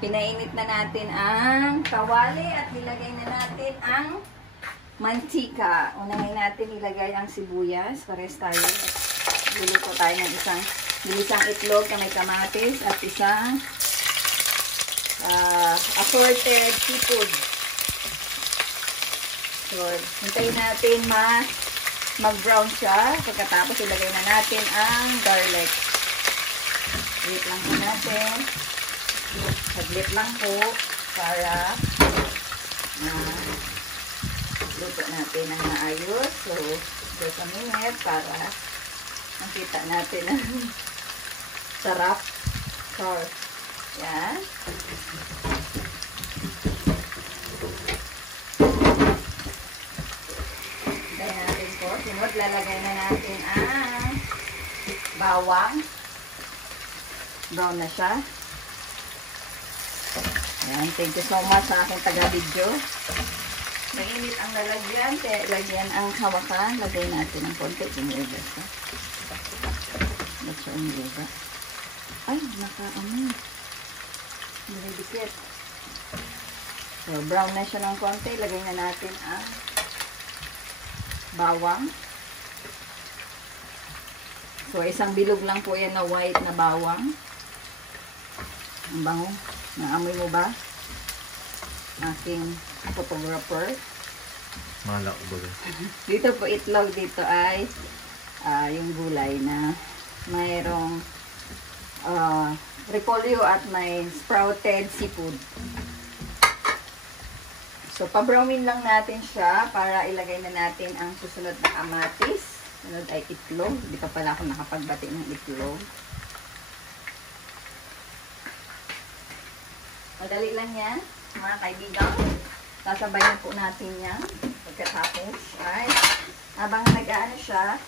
Pinainit na natin ang kawali at nilagay na natin ang mantika. Unahin natin ilagay ang sibuyas. Pares tayo. Luluto tayo ng isang itlog na may kamatis at isang assorted seafood. So, hintayin natin mag-brown siya. Pagkatapos ilagay na natin ang garlic. Wait lang po natin. Saglit lang po para luto natin ang maayos. So, just a minute para makita natin ang sarap. So, yan. Lagay natin po. Sunod, lalagay na natin ang bawang. Brown na siya. Ayan, thank you so much sa aking taga-video. Mainit ang lalagyan, kaya lagyan ang hawakan. Lagay natin ng konti. Bumugas ha. Let's show you ba? Ay, naka-ano. Nilidikit. So, brown na siya ng konti. Lagay na natin ang bawang. So, isang bilog lang po yan na white na bawang. Ang bango. Naamoy mo ba? Aking photographer. Malak ba? Dito po itlog. Dito ay yung gulay na mayroong repolyo at may sprouted seafood. So, pabrownin lang natin siya para ilagay na natin ang susunod na kamatis. Sunod ay itlog. Hindi pa pala ako nakapagbati ng itlog. Madali lang yan, mga kaibigan. Sasabayan po natin yan. Pagkatapos ay, habang nag-ano siya,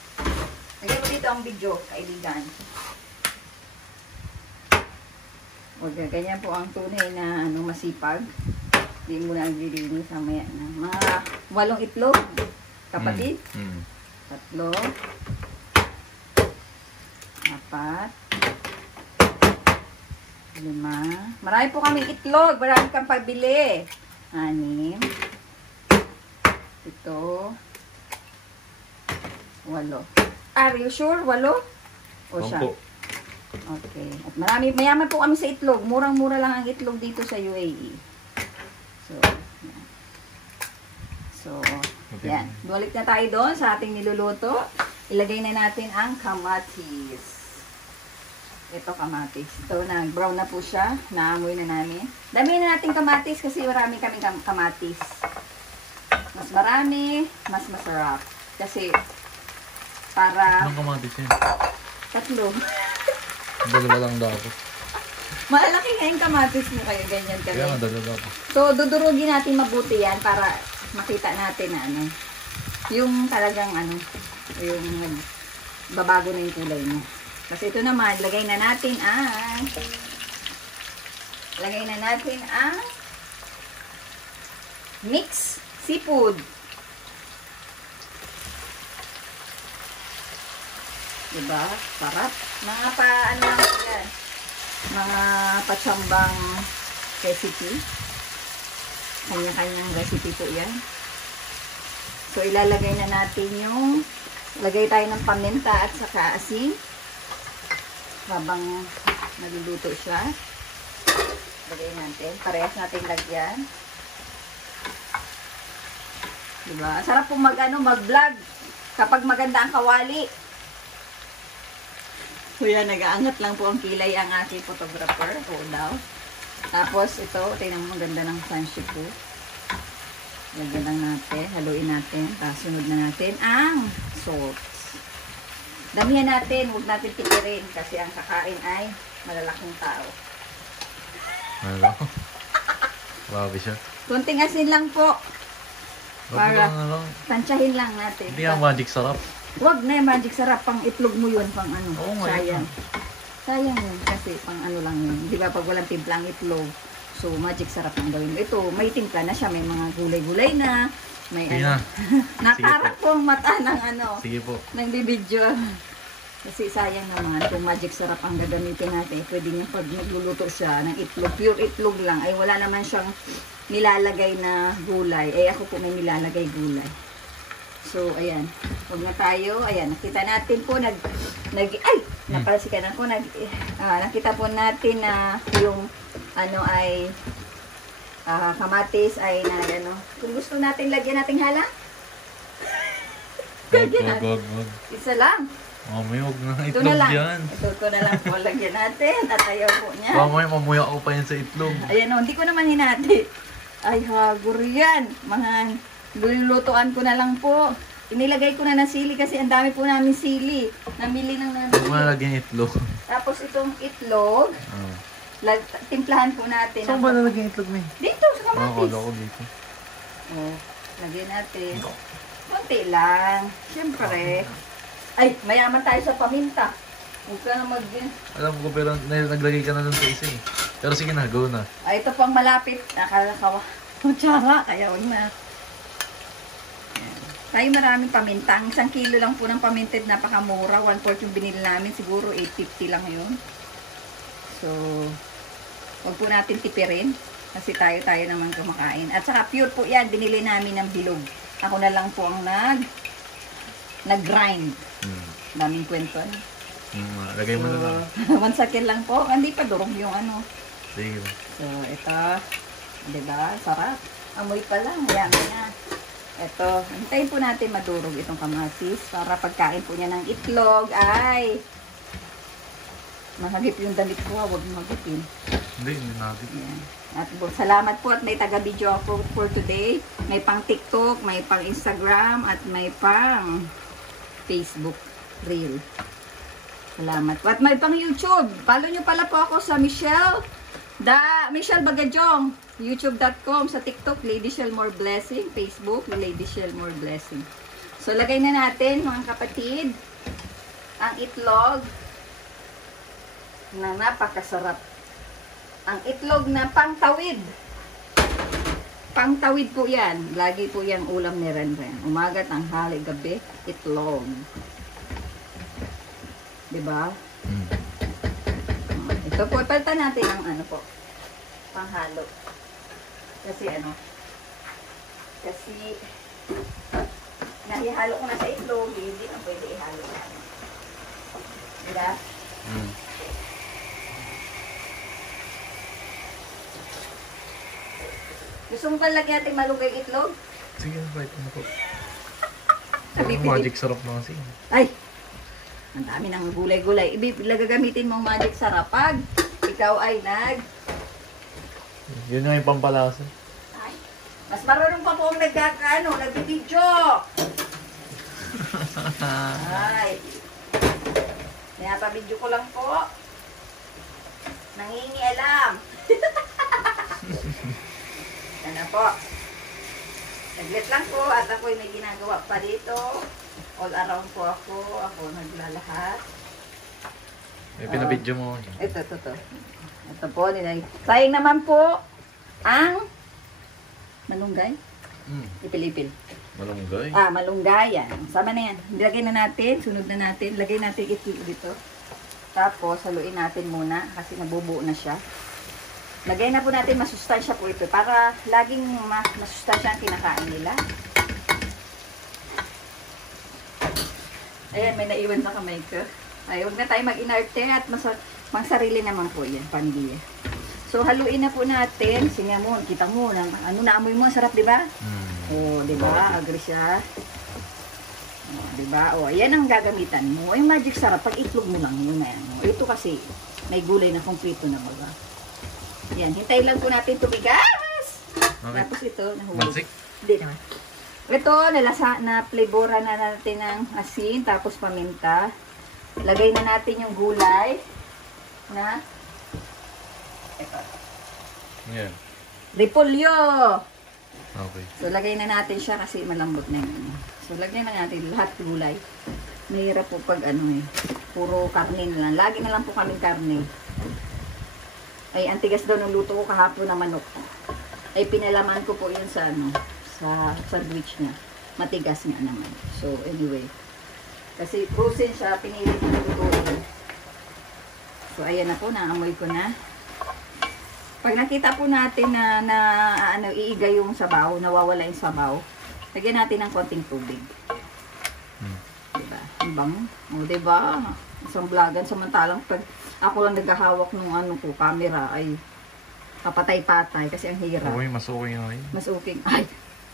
lagyan mo dito ang video, kaibigan. Huwag ganyan po ang tunay na masipag. Hindi mo na naglilinis mamaya na. Mga 8 itlog, kapatid. 3, 4, 5. Marami po kaming itlog. Marami kang pabili. 6. 7. 8. Are you sure? 8? O siya? Okay. At mayaman po kami sa itlog. Murang-mura lang ang itlog dito sa UAE. So, yan. Balik na tayo doon sa ating niluluto. Ilagay na natin ang kamatis. Ito kamatis. Ito na, brown na po siya. Naamoy na namin. Damihan na natin kamatis kasi marami kaming kamatis. Mas marami, mas masarap. Kasi, para... Anong kamatis yun? 3. Dalawa lang daw ako. Malaki nga yung kamatis mo kayo. Ganyan kami. Kaya nga dalawa ako. So, dudurugin natin mabuti yan para makita natin na yung talagang yung babago na yung kulay mo. Kasi ito naman, lagay na natin ang mixed seafood. Diba? Sarap. Mga yan. Mga patsambang recipe. Kanya-kanyang recipe po yan. So, ilalagay na natin lagay tayo ng paminta at saka asin. Habang naluluto siya. Lagay natin. Parehas natin lagyan. Diba? Sarap po mag-vlog kapag maganda ang kawali. Kuya, nag-aangat lang po ang kilay ang aking photographer. Oo daw. Tapos, ito, tingnan mo, maganda ng sunship po. Lagyan lang natin. Haluin natin. Tapos, sunod na natin ang salt. Damihan natin. Huwag natin tikirin kasi ang kakain ay malalaking tao. Ano? Grabe siya. Kunting asin lang po. Para tansyahin lang natin. Hindi ang magic sarap. Huwag na yung magic sarap. Pang itlog mo yun. Pang Oo, sayang. Sayang yun. Kasi pang lang yun. Di ba pag walang timplang itlog. So, magic sarap ang gawin mo. Ito, may timpla na siya. May mga gulay-gulay na. May Sige na. Nakarap po ang mata ng Sige po. ng bibidyo. Kasi sayang naman kung magic sarap ang gagamitin natin. Pwede nyo pag nagluluto siya ng itlog, pure itlog lang, ay wala naman siyang nilalagay na gulay. Eh ako po may nilalagay gulay. So ayan, huwag na tayo. Ayan, nakita natin po napalsikan ako. Nakita po natin na yung ano ay kamatis ay na ano. Kung gusto natin lagyan nating hala. Wag. Isa lang. Mamaya, huwag na Ito itlog na lang. yan. Ito na lang po. Lagyan natin. At ayaw po niya. Mamaya, mamuya ako pa yan sa itlog. Ayan o. Hindi ko naman hinati. Ay, hagor yan. Mga lulutuan ko na lang po. Inilagay ko na ng sili kasi ang dami po namin sili. Namili ng namin. Huwag mo na lagyan itlog. Tapos itong itlog, timplahan po natin. Saan ba nalagyan itlog mo? Dito, sa kamatis. Kala ko dito. Oh, lagyan natin. Konti lang. Siyempre. Ay, mayaman tayo sa paminta. Huwag ka na Alam ko, pero naglagay ka na dun sa isa eh. Pero sige na, go na. Ay, ito pang malapit. Nakalakawa. Kutsara, kaya huwag na. Ayan. Tayo maraming paminta. Ang 1 kilo lang po ng paminted, napakamura. 1/4 yung binili namin. Siguro 850 lang yun. So, huwag po natin tipirin. Kasi tayo naman kumakain. At saka pure po yan. Binili namin ng bilog. Ako na lang po ang nag-grind. Daming kwento. Lagay mo na lang. 1 second lang po. Hindi pa durog yung ano. Sige. So, ito. Diba? Sarap. Amoy pa lang. Yummy na. Ito. Hintayin po natin madurog itong kamatis. Para pagkain po niya ng itlog ay mahagip yung damit ko. Huwag magipin. Hindi natin. Yan. At salamat po at may taga-video ako for today. May pang TikTok, may pang Instagram, at may pang Facebook Reel. Salamat po. At may pang YouTube. Follow nyo pala po ako sa Michelle Bagajong. YouTube.com. Sa TikTok, Lady Shell More Blessing. Facebook, Lady Shell More Blessing. So, lagay na natin, mga kapatid, ang itlog na napakasarap. Ang itlog na pangtawid. Pangtawid po yan. Lagi po yan ulam ni Renren. Umaga, tanghali, gabi, itlog. Diba? Ito po, palitan natin ang ano po, panghalo. Kasi nahihalo ko na sa itlog, hindi na pwede ihalo. Diba? Gusto mo ba lagyan natin malugay itlog? Sige, right na po. Sabi, Magic sarap na kasi. Ay! Ang dami ng gulay-gulay. Gagamitin mong magic sarap pag ikaw ay Yun nga yung pampalasa. Ay, mas marunong pa po ang nagbibidyo. Ay. Kaya pa-video ko lang po. Nangingialam. Ano po. Saglit lang po at ako'y may ginagawa pa dito. All around po ako. Ako naglalahat. May pinabidyo mo. Ito. Ito po. Sayang naman po ang malunggay. Ipilipil. Malunggay. Malunggay yan. Sama na yan. Lagay na natin. Sunod na natin. Lagay natin ito dito. Tapos, haluin natin muna kasi nabubuo na siya. Lagay na po natin masustansya po ito para laging masustansya ang kinakain nila. Ayan, may naiwan na kamay ko. Ay, huwag na tayo mag-inarte at magsarili naman po yan, pamilya. So, haluin na po natin. Sige mo, kita mo, naamoy mo, sarap, di ba? Di ba? Agri siya. Di ba? Ayan ang gagamitan mo. Yung magic sarap, pag itlog mo lang yun na yan. Ito kasi, may gulay na kumpleto na baga. Yan, hintayin lang po natin tumigas. Okay. Tapos ito, nahuli. Mansik? Hindi naman. Ito, na-flavora na natin ng asin, tapos paminta. Lagay na natin yung gulay na ito. Yeah. Repolyo. Okay. So, lagay na natin siya kasi malambot na yun. So, lagyan na natin lahat gulay. Mahirap po pag puro karne na lang. Lagi na lang po kami karne. Ay, antigas daw ng luto ko kahapon na manok. Ay, pinalaman ko po yun sa sa sandwich niya. Matigas nga naman. So, anyway. Kasi frozen siya, pinilit na lutuin. So, ayan na po, naamoy ko na. Pag nakita po natin na iiga yung sabaw, nawawala yung sabaw, lagyan natin ng konting tubig. Diba? Ang bango. O, diba? Isang vlogan. Samantalang pag ako lang naghahawak ng camera, ay papatay-patay kasi ang hirap. Okay, mas okay na yun. Mas okay. Ay!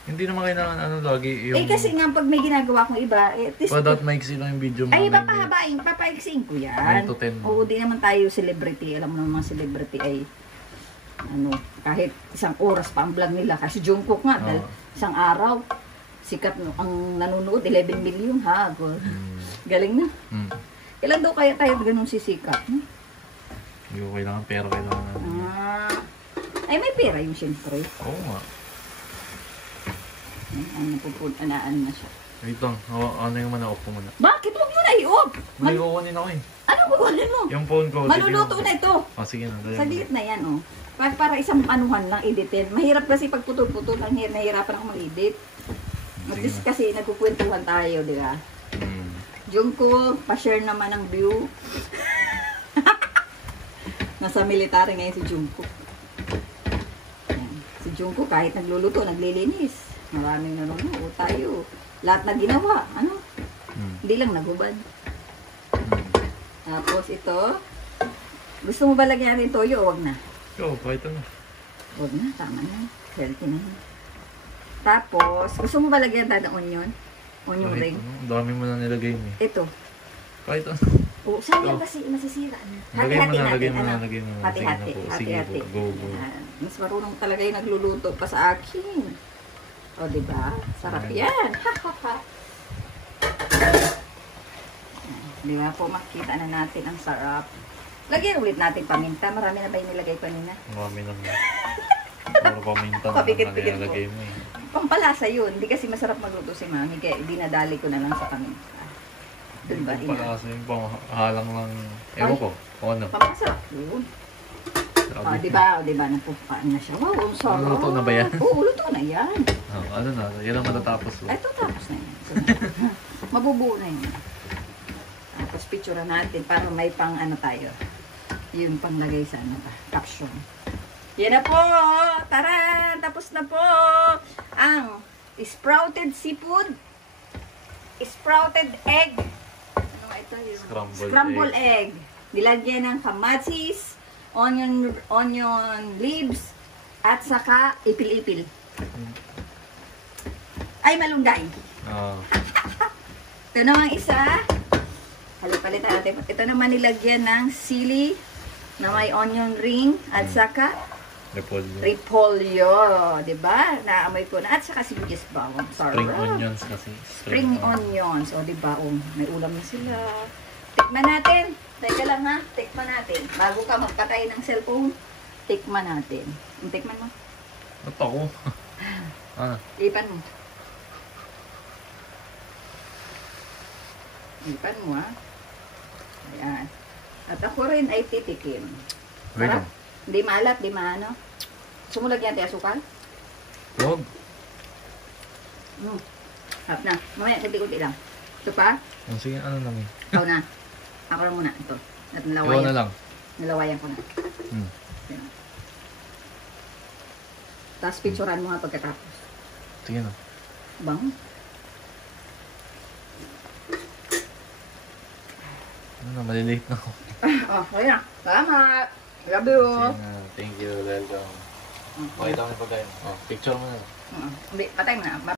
Hindi naman kailangan lagi yung... Kasi nga pag may ginagawa kong iba, at least... Without maiksi lang yung video mo. Ay, papaiksiin ko yan. 9 to 10. Oo, di naman tayo celebrity. Alam mo naman mga celebrity ay kahit isang oras pa ang vlog nila. Kasi Jungkook nga, dahil isang araw, sikat ang nanonood, 11 million ha. Galing na. Ilan daw kaya tayo ganun sisikat? Hindi ko kailangan pera, kailangan. Ay, may pera yung siyempre. Oo nga. Ano na siya. Wait lang, ano yung mana-off ko muna. Bakit? Huwag mo na i-off! May kukunin ako eh. Ano kukunin mo? Yung phone ko. Maluluto na ito. Sige na. Sa liit na yan, oh. Para isang anuhan lang, editin. Mahirap kasi pag putol-putol, nahihirapan ako mag-edit. At least kasi nagkukwentuhan tayo, di ba? Jungkook, pa-share naman ang view. Nasa military ngayon si Jungkook. Si Jungkook kahit nagluluto, naglilinis. Maraming nanonood tayo. Lahat na ginawa, hindi lang nagubad. Tapos ito, gusto mo ba lagyan natin toyo o wag na? Oo, kahit ano. Wag na, tama na. Healthy na yun. Tapos, gusto mo ba lagyan natin ng onion? Onion Kahit ring? ano, ang dami mo na nilagay mo eh. Ito. Kahit ano. Oh, sayang kasi masisira. Lagay mo na. Hati-hati. Sige na po. Sige po. Go. Mas marunong talaga yung nagluluto pa sa akin. O, diba? Sarap yan. Diba po, makita na natin ang sarap. Lagyan ulit natin paminta. Marami na ba yung nilagay kanina? Marami na nga. Puro paminta na Papikit-pikit ko. nilagay mo eh. Pampalasa yun. Hindi kasi masarap magluto si Mami. Kaya dinadali ko na lang sa paminta. Diba? Palasa yung panghalang ng... Ewan ko. O ano? Pampasarap yun. Diba napukaan na siya. Wow, ang sarap. Luto na ba yan? Oo, luto na yan. Ano na? Yan ang matatapos. Ito tapos na yan. Mabubuo na yan. Tapos picture natin para may pang tayo. Yung panglagay sa caption. Yan na po! Tara! Tapos na po! Ang sprouted seafood, sprouted egg, ano nga ito? Scrambled egg. Nilagyan ng kamatis, onion leaves, at saka ipil-ipil. Ay, malunggay. Ito naman isa. Palit-palitan natin. Ito naman nilagyan ng sili na may onion ring at saka repolyo. Diba? Naamoy ko na. At saka sibuyas bawang. Spring onions kasi. Spring onions. O, diba? O, may ulam na sila. Tikman natin. Teka lang ha. Tikman natin. Bago ka magpatay ng cellphone, tikman natin. Tikman mo. Ba't ako? Ipan mo. Ipan mo ha. Ayan. At ako rin ay titikim. Wait. Hindi maalat, di maano. Gusto mo lagyan tayo asukal? Huwag. Harap na. Mamaya, kunti-kunti lang. Ito pa? Sige, ano namin? Ikaw na. Ako lang muna. Ito. At Ikaw nalawayan. na lang. Nalawayan ko na. Yan. Tapos picturean mo nga pagkatapos. Sige na. Bang? Malilate na ako. Ayan. Salamat. Love you. Thank you. Welcome. Okay, tama na pagkain. Picture mo na. Hindi, patay mo na.